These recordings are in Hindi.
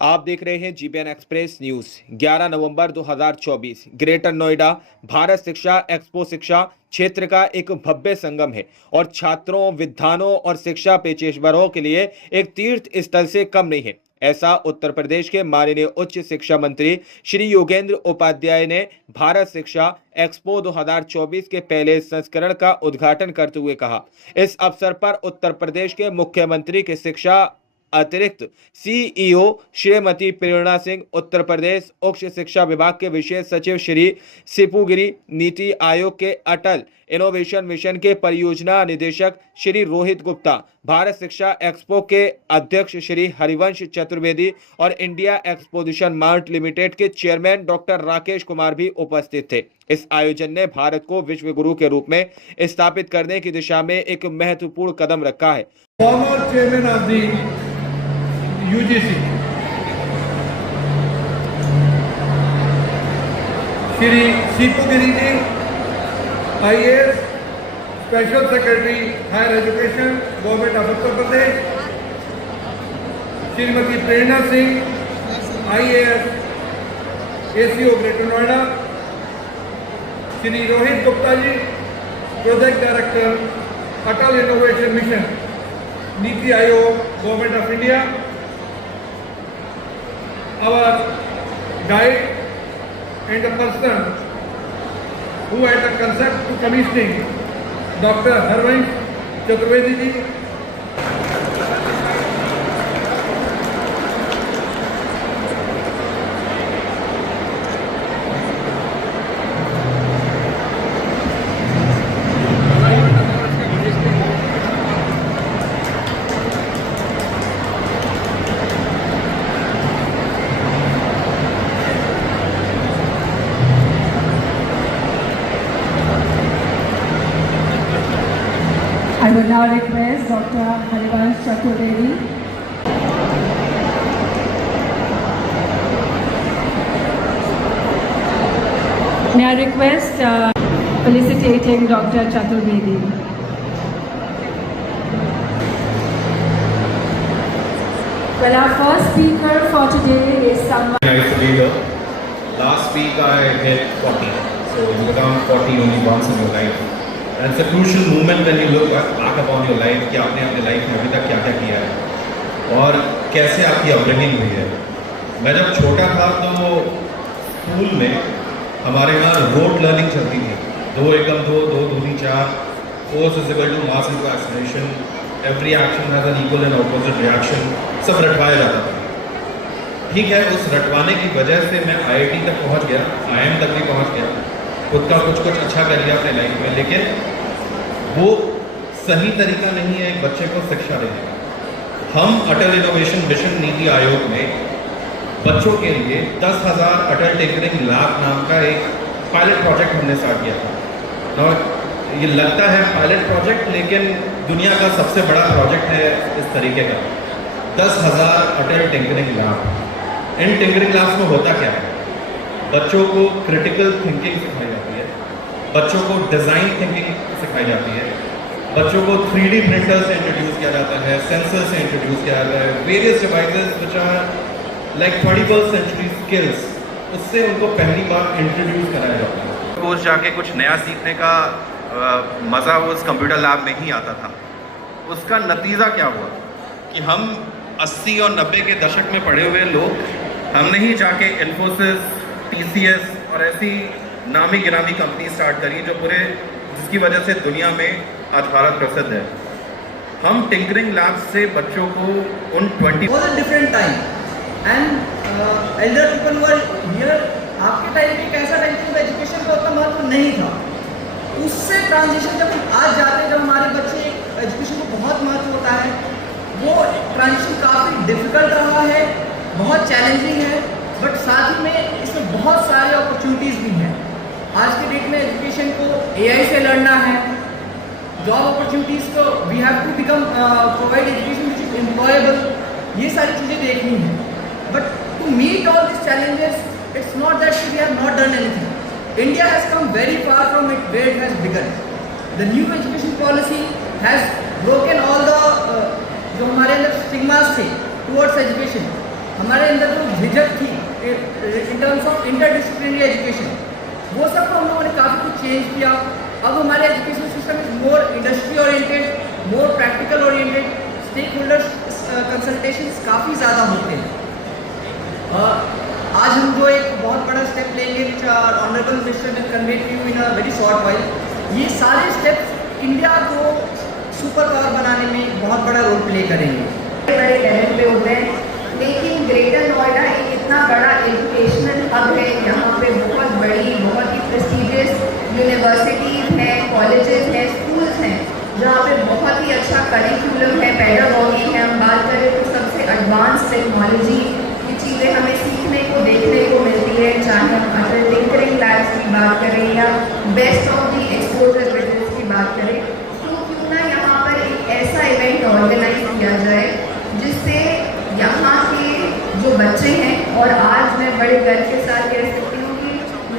आप देख रहे हैं जीबीएन एक्सप्रेस न्यूज। 11 नवंबर 2024 ग्रेटर नोएडा भारत शिक्षा एक्सपो शिक्षा क्षेत्र का एक भव्य संगम है और छात्रों, विद्वानों और शिक्षा पेशेवरों के लिए एक तीर्थ स्थल से कम नहीं है। ऐसा उत्तर प्रदेश के माननीय उच्च शिक्षा मंत्री श्री योगेंद्र उपाध्याय ने भारत शिक्षा एक्सपो 2024 के पहले संस्करण का उद्घाटन करते हुए कहा। इस अवसर पर उत्तर प्रदेश के मुख्यमंत्री के शिक्षा अतिरिक्त सीईओ श्रीमती प्रेरणा सिंह, उत्तर प्रदेश उच्च शिक्षा विभाग के विशेष सचिव श्री सिपुगिरी, नीति आयोग के अटल इनोवेशन मिशन के परियोजना निदेशक श्री रोहित गुप्ता, भारत शिक्षा एक्सपो के अध्यक्ष श्री हरिवंश चतुर्वेदी और इंडिया एक्सपोजिशन मार्ट लिमिटेड के चेयरमैन डॉक्टर राकेश कुमार भी उपस्थित थे। इस आयोजन ने भारत को विश्व गुरु के रूप में स्थापित करने की दिशा में एक महत्वपूर्ण कदम रखा है। Former chairman of the UGC, Shri Sipugiri ji, IAS special secretary higher education government of Uttar Pradesh, Shrimati Prerna Singh, IAS ACO Greater Noida, Shri Rohit Gupta ji, project director Atal Innovation Mission NITI Aayog government of India, our guide and a person who had a concept to commissioning, Dr. Harvansh Chaturvedi ji. I will now request Dr. Harivansh Chaturvedi. May I request felicitating Dr. Chaturvedi. Well, our first speaker for today is someone. Nice to be here. Last week I hit 40, so you become 40 only once in your life. And it's a crucial moment when you look back upon your life कि आपने अपने लाइफ में अभी तक क्या क्या किया है और कैसे आपकी अपब्रिंगिंग हुई है। मैं जब छोटा था तो स्कूल में हमारे यहाँ रोट लर्निंग चलती थी, 2 एकम 2, 2 दूनी 4, force is equal to mass into acceleration, every action has an equal and opposite reaction, सब रटवाया जाता था। ठीक है, उस रटवाने की वजह से मैं IIT तक पहुँच गया, IIM तक भी पहुँच गया, खुद का कुछ अच्छा कर लिया अपने लाइफ में, लेकिन वो सही तरीका नहीं है एक बच्चे को शिक्षा देने का। हम अटल इनोवेशन मिशन नीति आयोग में बच्चों के लिए 10,000 अटल टिंकरिंग लैब नाम का एक पायलट प्रोजेक्ट हमने स्टार्ट किया था। और ये लगता है पायलट प्रोजेक्ट, लेकिन दुनिया का सबसे बड़ा प्रोजेक्ट है इस तरीके का। 10,000 अटल टिंकरिंग लैब। इन टिंकरिंग लैब्स में होता क्या है? बच्चों को क्रिटिकल थिंकिंग सिखाई जाती है, बच्चों को डिज़ाइन थिंकिंग सिखाई जाती है, बच्चों को 3D प्रिंटर से इंट्रोड्यूस किया जाता है, सेंसर से इंट्रोड्यूस किया जाता है, various devices which are like 21st century skills, उससे उनको पहली बार इंट्रोड्यूस कराया जाता है। कोर्स जाके कुछ नया सीखने का मज़ा उस कंप्यूटर लैब में ही आता था। उसका नतीजा क्या हुआ कि हम 80 और 90 के दशक में पढ़े हुए लोग, हमने ही जाके इन्फोसिस, TCS और ऐसी नामी गिरामी कंपनी स्टार्ट करी जो जिसकी वजह से दुनिया में आज भारत प्रसिद्ध है। हम टिंकरिंग लैब से बच्चों को उन 20 was a different time and elder people were here. आपके टाइम पे कैसा टाइम था, एजुकेशन का उतना महत्व नहीं था। उससे ट्रांजिशन जब हम आज जाते हैं, जब हमारे बच्चे एजुकेशन को बहुत महत्व होता है, वो ट्रांजिशन काफ़ी डिफिकल्ट रहा है, बहुत चैलेंजिंग है, बट साथ ही में इसमें बहुत सारे अपॉर्चुनिटीज़ भी हैं। आज के डेट में एजुकेशन को AI से लड़ना है, जॉब अपॉर्चुनिटीज़ को we have to become provide education which is employable, ये सारी चीज़ें देखनी है। But to meet all this challenges, it's not that we have not done anything. India has come very far from where it has begun. The new education policy has broken all the जो हमारे अंदर स्टिग्मास थे towards education. हमारे अंदर जो झिझक थी in terms of interdisciplinary education, वो सब को हम लोगों ने काफ़ी कुछ चेंज किया। अब हमारे education system is more industry oriented, more practical oriented, stakeholders consultations काफ़ी ज़्यादा होते हैं। आज हम जो एक बहुत बड़ा स्टेप लेंगे which our honourable minister will convey to you in a very short while, ये सारे स्टेप्स इंडिया को सुपर पावर बनाने में बहुत बड़ा रोल प्ले करेंगे। बड़े लेवल पे होते हैं, लेकिन ग्रेटर नोएडा एक इतना बड़ा एजुकेशनल हब है। यहाँ पे बहुत बड़ी, बहुत ही प्रेस्टिजियस यूनिवर्सिटीज़ हैं, कॉलेजेस हैं, स्कूल्स हैं, जहाँ पे बहुत ही अच्छा करिकुलम है, पेडागॉजी है। हम बात करें तो सबसे एडवांस टेक्नोलॉजी की चीज़ें हमें सीखने को, देखने को मिलती है, चाहे हम अटल टिंकरिंग लैब्स की बात करें या best of the exposure business की बात करें। तो क्यों ना यहाँ पर एक ऐसा इवेंट ऑर्गेनाइज किया जाए जिससे यहाँ के जो बच्चे हैं, और आज मैं बड़े गर्व के साथ कह सकती हूँ कि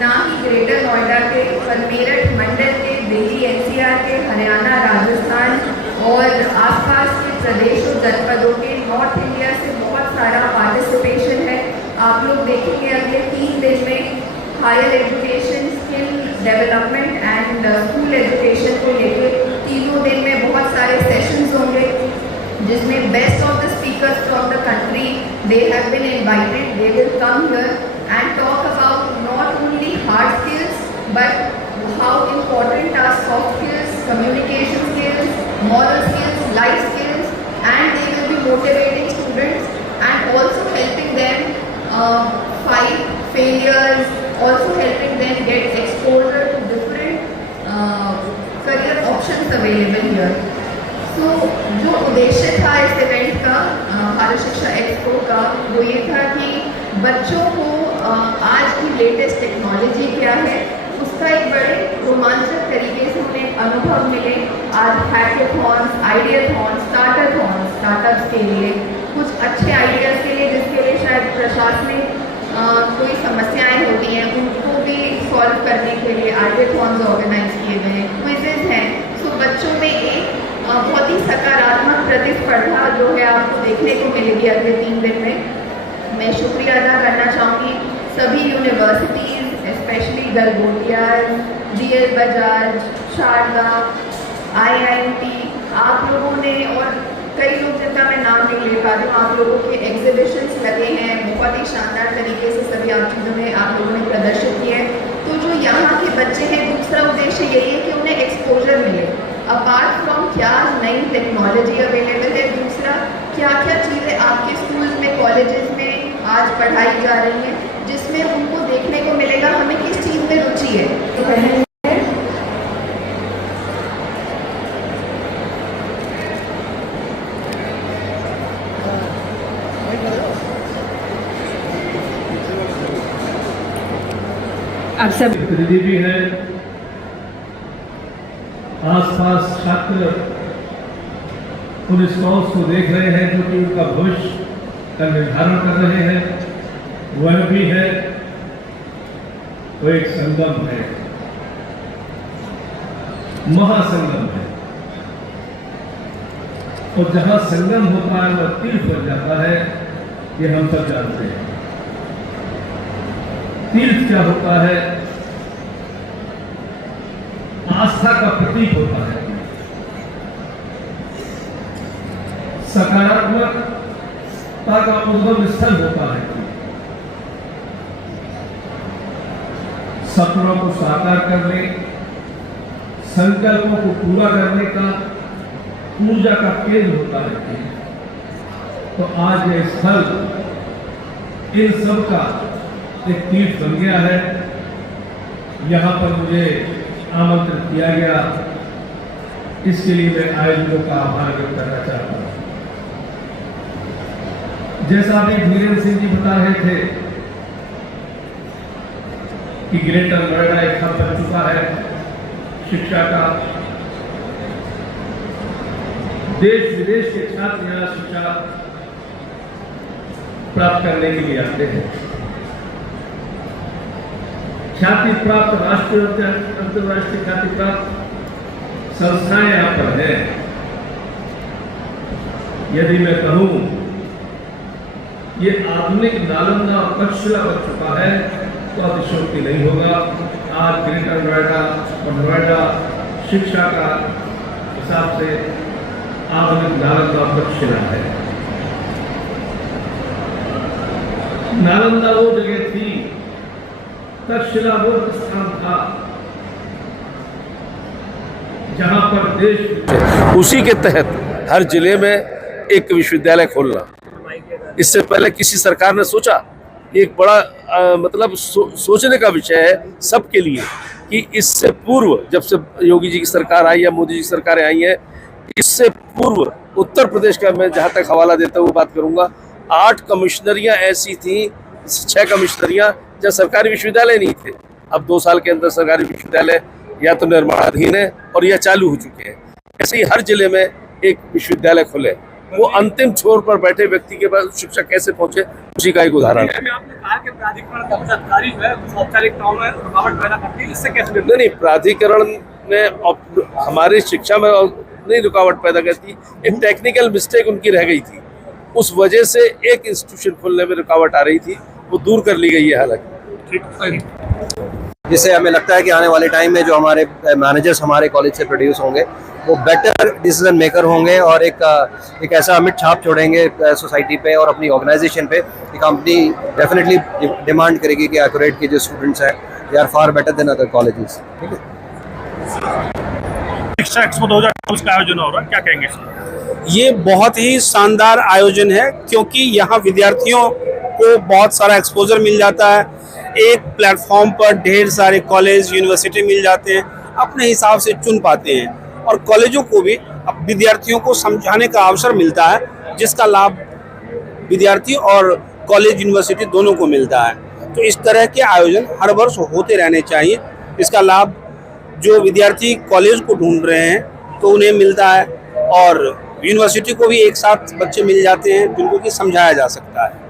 ना ही ग्रेटर नोएडा के, पर मेरठ मंडल के, दिल्ली एनसीआर के, हरियाणा, राजस्थान और आसपास के प्रदेशों, जनपदों के, नॉर्थ इंडिया से बहुत सारा पार्टिसिपेशन है। आप लोग देखेंगे अगले 3 दिन में higher education, skill development and school education को लेकर तीनों दिन में बहुत सारे सेशंस होंगे, जिसमें best of the speakers from the country they have been invited, they will come here and talk about not only hard skills but how important are soft skills, communication skills, moral skills, life skills, and they will be motivating students and also helping them fight failures, also helping them get exposure to different career options available here. So जो उद्देश्य था इस इवेंट का, भारत शिक्षा एक्सपो का, वो ये था कि बच्चों को आज की लेटेस्ट टेक्नोलॉजी क्या है उसका एक बड़े रोमांचक तरीके से उन्हें अनुभव मिले। आज हैकेथॉन्स, आइडियाथॉन्स, स्टार्टअप्स के लिए, कुछ अच्छे आइडियाज़ के लिए जिसके लिए शायद प्रशासनिक कोई समस्याएं होती हैं उनको भी सॉल्व करने के लिए आइडियाथॉन्स ऑर्गेनाइज किए गए हैं, क्विजेज हैं। सो बच्चों में एक बहुत ही सकारात्मक प्रतिस्पर्धा जो है आपको देखने को मिलेगी अगले 3 दिन में। मैं शुक्रिया अदा करना चाहूँगी सभी universities, specially Galgotia, DL Bajaj, Sharda, IIT, आप लोगों ने और कई लोग जिनका मैं नाम नहीं ले पाती हूँ, आप लोगों के एग्जीबिशंस लगे हैं, बहुत ही शानदार तरीके से सभी आप लोगों ने प्रदर्शित किए हैं। तो जो यहाँ के बच्चे हैं, दूसरा उद्देश्य यही है कि उन्हें एक्सपोजर मिले, अपार्ट फ्रॉम क्या नई टेक्नोलॉजी अवेलेबल है, दूसरा क्या क्या चीज़ें आपके स्कूल्स में, कॉलेजेस में आज पढ़ाई जा रही हैं, जिसमें उनको देखने को मिलेगा हमें किस चीज़ में रुचि है। आप सब प्रतिनिधि भी है, आसपास छात्र उन स्कॉल्स को देख रहे हैं जो कि उनका भविष्य का निर्धारण कर रहे हैं, वह भी है। वो एक संगम है, महासंगम है, और जहां संगम होता है वह तीर्थ बन जाता है, ये हम सब जानते हैं। तीर्थ क्या होता है? आस्था का प्रतीक होता है, सकारात्मकता का उद्गम स्थल होता है, सपनों को साकार करने, संकल्पों को पूरा करने का ऊर्जा का केंद्र होता है। तो आज यह स्थल इन सब का एक तीर्थ बन गया है। यहाँ पर मुझे आमंत्रित किया गया, इसके लिए मैं आयोजकों का आभार व्यक्त करना चाहता हूँ। जैसा अभी धीरेन्द्र सिंह जी बता रहे थे कि ग्रेटर नोएडा एक हब बन चुका है शिक्षा का, देश विदेश के छात्र यहाँ शिक्षा प्राप्त करने के लिए आते हैं। ख्याति प्राप्त राष्ट्रीय और अंतर्राष्ट्रीय ख्याति प्राप्त संस्थाएं यहाँ पर हैं। यदि मैं कहूं ये आधुनिक नालंदा और तक्षशिला बन चुका है तो अतिशयोक्ति नहीं होगा। आज ग्रेटर नोएडा और नोएडा शिक्षा का हिसाब से आधुनिक नालंदा और तक्षशिला है। नालंदा वो जगह थी, तक्षशिला वो स्थान था जहां पर देश, उसी के तहत हर जिले में एक विश्वविद्यालय खोलना। इससे पहले किसी सरकार ने सोचा, एक बड़ा सोचने का विषय है सबके लिए कि इससे पूर्व, जब से योगी जी की सरकार आई या मोदी जी की सरकारें आई हैं, इससे पूर्व उत्तर प्रदेश का मैं जहाँ तक हवाला देता हुआ बात करूँगा, 8 कमिश्नरियाँ ऐसी थी, 6 कमिश्नरियाँ जहाँ सरकारी विश्वविद्यालय नहीं थे। अब 2 साल के अंदर सरकारी विश्वविद्यालय या तो निर्माणाधीन है और या चालू हो चुके हैं। ऐसे ही हर जिले में एक विश्वविद्यालय खुले। वो अंतिम छोर पर बैठे व्यक्ति के पास शिक्षा कैसे पहुंचे, उसी का एक उदाहरण है। आपने कहा कि प्राधिकरण का कुछ अधिकारी जो है औपचारिकताओं में रुकावट पैदा करती है, इससे कैसे? नहीं, प्राधिकरण ने हमारी शिक्षा में नहीं रुकावट पैदा करती, एक टेक्निकल मिस्टेक उनकी रह गई थी, उस वजह से एक इंस्टीट्यूशन खोलने में रुकावट आ रही थी, वो दूर कर ली गई है हालांकि। जिससे हमें लगता है कि आने वाले टाइम में जो हमारे मैनेजर्स हमारे कॉलेज से प्रोड्यूस होंगे वो बेटर डिसीजन मेकर होंगे और एक ऐसा अमिट छाप छोड़ेंगे सोसाइटी पे और अपनी ऑर्गेनाइजेशन पे कि कंपनी डेफिनेटली डिमांड करेगी कि एक्यूरेट के जो स्टूडेंट्स हैं they are far better than other colleges. ठीक है, शिक्षा एक्सपो 2024 का आयोजन हो रहा है, क्या कहेंगे? ये बहुत ही शानदार आयोजन है क्योंकि यहाँ विद्यार्थियों को बहुत सारा एक्सपोजर मिल जाता है। एक प्लेटफॉर्म पर ढेर सारे कॉलेज यूनिवर्सिटी मिल जाते हैं, अपने हिसाब से चुन पाते हैं और कॉलेजों को भी विद्यार्थियों को समझाने का अवसर मिलता है, जिसका लाभ विद्यार्थी और कॉलेज यूनिवर्सिटी दोनों को मिलता है। तो इस तरह के आयोजन हर वर्ष होते रहने चाहिए। इसका लाभ जो विद्यार्थी कॉलेज को ढूंढ रहे हैं तो उन्हें मिलता है और यूनिवर्सिटी को भी एक साथ बच्चे मिल जाते हैं जिनको कि समझाया जा सकता है।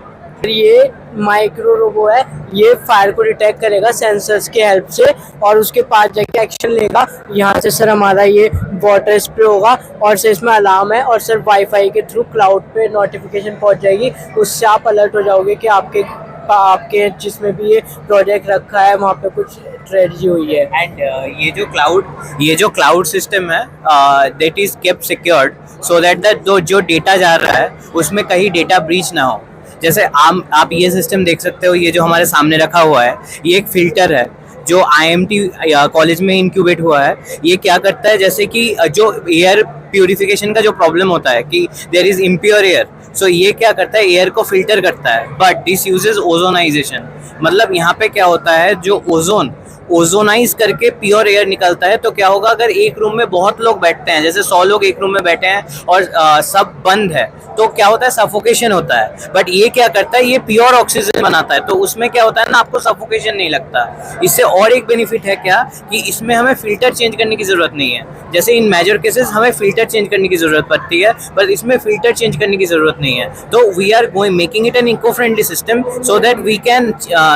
ये माइक्रो रोबो है, ये फायर को डिटेक्ट करेगा सेंसर्स के हेल्प से और उसके पास जाके एक्शन लेगा। यहाँ से सर हमारा ये वाटर स्प्रे होगा और सर इसमें अलार्म है और सर वाईफाई के थ्रू क्लाउड पे नोटिफिकेशन पहुँच जाएगी, उससे आप अलर्ट हो जाओगे कि आपके जिसमें भी ये प्रोजेक्ट रखा है वहाँ पे कुछ ट्रेजेडी हुई है। एंड ये जो क्लाउड सिस्टम है that is kept secured so that जो डेटा जा रहा है उसमें कहीं डेटा ब्रीच ना हो। जैसे आप ये सिस्टम देख सकते हो, ये जो हमारे सामने रखा हुआ है ये एक फिल्टर है जो IMT कॉलेज में इंक्यूबेट हुआ है। ये क्या करता है, जैसे कि जो एयर प्यूरिफिकेशन का जो प्रॉब्लम होता है कि देयर इज इम्प्योर एयर, सो ये क्या करता है, एयर को फिल्टर करता है। बट दिस यूजेस ओजोनाइजेशन, मतलब यहाँ पे क्या होता है, जो ओजोनाइज करके प्योर एयर निकलता है। तो क्या होगा, अगर एक रूम में बहुत लोग बैठते हैं, जैसे 100 लोग एक रूम में बैठे हैं और सब बंद है, तो क्या होता है, सफोकेशन होता है। बट ये क्या करता है, ये प्योर ऑक्सीजन बनाता है, तो उसमें क्या होता है ना, आपको सफोकेशन नहीं लगता। इससे और एक बेनिफिट है क्या, कि इसमें हमें फिल्टर चेंज करने की जरूरत नहीं है। जैसे इन मेजर केसेस हमें फिल्टर चेंज करने की जरूरत पड़ती है, पर इसमें फिल्टर चेंज करने की जरूरत नहीं है। तो we are making it an eco friendly system so that we can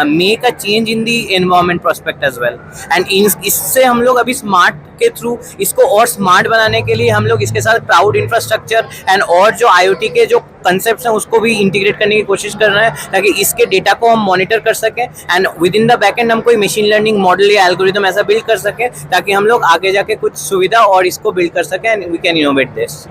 make a change in the environment prospect as well. And इससे हम लोग अभी स्मार्ट के थ्रू इसको और स्मार्ट बनाने के लिए हम लोग इसके साथ क्लाउड इंफ्रास्ट्रक्चर एंड और जो IoT के जो कंसेप्ट्स हैं उसको भी इंटीग्रेट करने की कोशिश कर रहे हैं, ताकि इसके डेटा को हम मॉनिटर कर सकें and with in the backend हम कोई मशीन लर्निंग मॉडल या एल्गोरिथम ऐसा बिल्ड कर सकें, ताकि हम लोग आगे जाके कुछ सुविधा और इसको बिल्ड कर सकें and we can innovate this.